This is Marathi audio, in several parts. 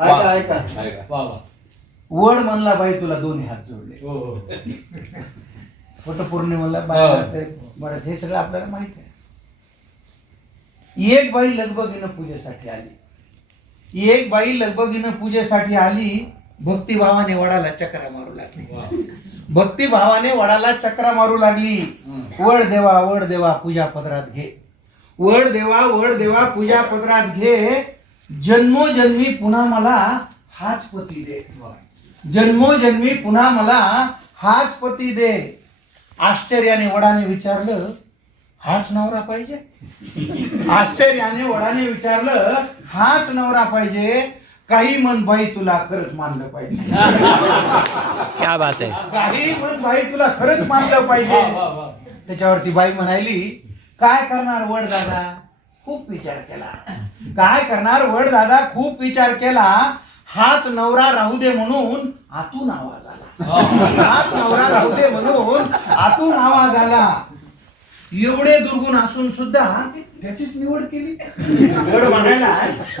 ऐका ऐका. ऐका. वा वा वड म्हणला बाई तुला दोन्ही हात जोडले. हो हो. वटपौर्णिमेला हा. बरं हे सगळं आपल्याला माहीत आहे. एक बाई लगबगीनं पूजेसाठी आली. एक बाई लगबगीनं पूजेसाठी आली भक्तिभावाने वडाला चक्रा मारू लागली. वा भक्तिभावाने वडाला चक्रा मारू लागली. वड देवा वड देवा पूजा पदरात घे. वड देवा वड देवा पूजा पदरात घे. जन्मोजन्मी पुन्हा मला हाच पती दे. जन्मोजन्मी पुन्हा मला हाच पती दे. आश्चर्याने वडाने विचारलं हाच नवरा पाहिजे? आश्चर्याने वडाने विचारलं हाच नवरा पाहिजे? काही मन बाई तुला खरंच मानलं पाहिजे. क्या बात है. काही पण बाई तुला खरंच मानलं पाहिजे. त्याच्यावरती बाई म्हणाली काय करणार वड दादा? खूप विचार केला. काय करणार? वड दादा खूप विचार केला. हाच नवरा राहू दे म्हणून आतून आवाज आला. हाच नवरा राहू दे म्हणून आतून आवाज आला. एवढे दुर्गुण असून सुद्धा त्याचीच निवड केली. वड म्हणायला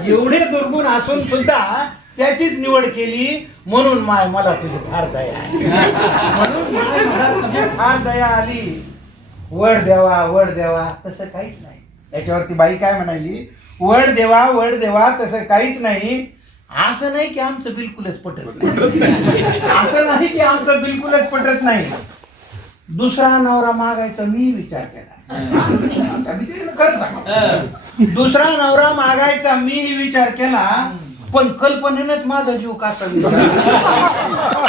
एवढे दुर्गुण असून सुद्धा त्याचीच निवड केली. म्हणून माय मला तुझी फार दया आली. म्हणून माय मला तुझी फार दया आली. वड देवा वड देवा तसं काहीच नाही. त्याच्यावरती बाई काय म्हणाली वड देवा वड देवा तसं काहीच नाही. असं नाही की आमचं बिलकुलच पटत नाही. असं नाही की आमचं बिलकुलच पटत नाही. दुसरा नवरा मागायचा मी विचार केला. दुसरा नवरा मागायचा मी विचार केला पण कल्पनेनंच माझा जीव कासा झाला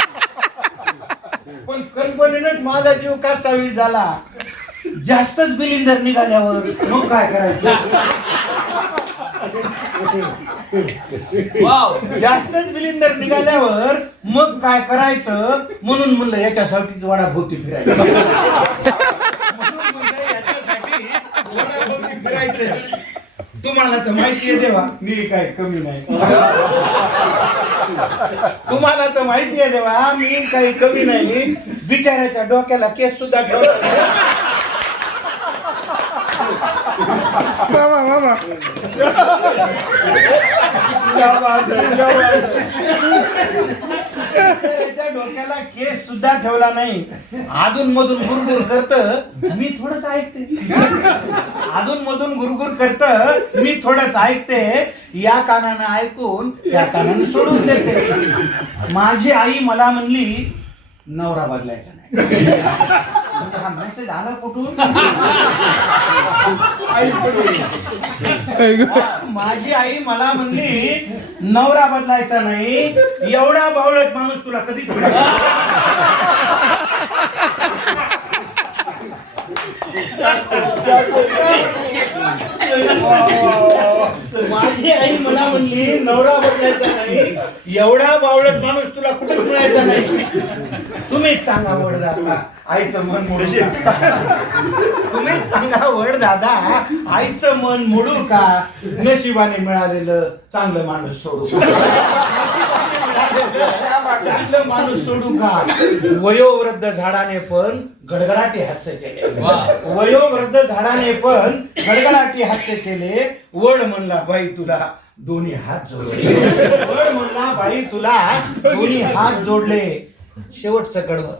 पण कल्पनेनंच माझा जीव कासावीर झाला जास्तच बिलिंदर निघाल्यावर मग काय करायचं? वाव जास्तच बिलिंदर निघाल्यावर मग काय करायचं? म्हणून म्हणलं याच्यासाठीच वडा भोवती फिरायचं. म्हणून म्हणलं याच्यासाठी वडाभोवती फिरायचं. तुम्हाला तर माहिती आहे देवा मी काय कमी नाही. तुम्हाला तर माहिती आहे देवा मी काही कमी नाही. बिचाऱ्याच्या डोक्याला केस सुद्धा ठेवला क्या बात त्याच्या डोक्याला केस सुद्धा ठेवला नाही. अधून मधून गुरगुर करत मी थोडंच ऐकते. अधून मधून गुरगुर करत मी थोडंच ऐकते. या कानानं ऐकून या कानानं सोडून देते. माझी आई मला म्हणली नवरा बदलायचा नाही. म्हणजे हा मेसेज आला कुठून आईकडून. माझी आई मला म्हणली नवरा बदलायचा नाही एवढा बावळट माणूस तुला कधीच मिळाला. माझी आई मला म्हणली नवरा बदलायचा नाही एवढा बावळट माणूस तुला कुठेच मिळायचा नाही तुम्हीच सांगा वड दादा. आईचं मन मोडू का? तुम्हीच सांगा वड दादा. आईचं मन मोडू का? नशिबाने मिळालेलं चांगलं माणूस सोडू चांगलं माणूस सोडू का? वयोवृद्ध झाडाने पण गडगडाटी हास्य केले. वयोवृद्ध झाडाने पण गडगडाटी हास्य केले. वड म्हणला बाई तुला दोन्ही हात जोडले. वड म्हणला बाई तुला दोन्ही हात जोडले. शेवटचं कडवं.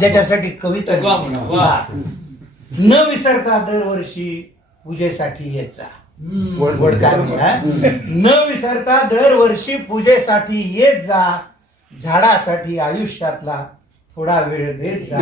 ज्याच्यासाठी कविता न विसरता दरवर्षी पूजेसाठी येत जा न विसरता दरवर्षी पूजेसाठी येत जा. झाडासाठी आयुष्यातला थोडा वेळ देत जा.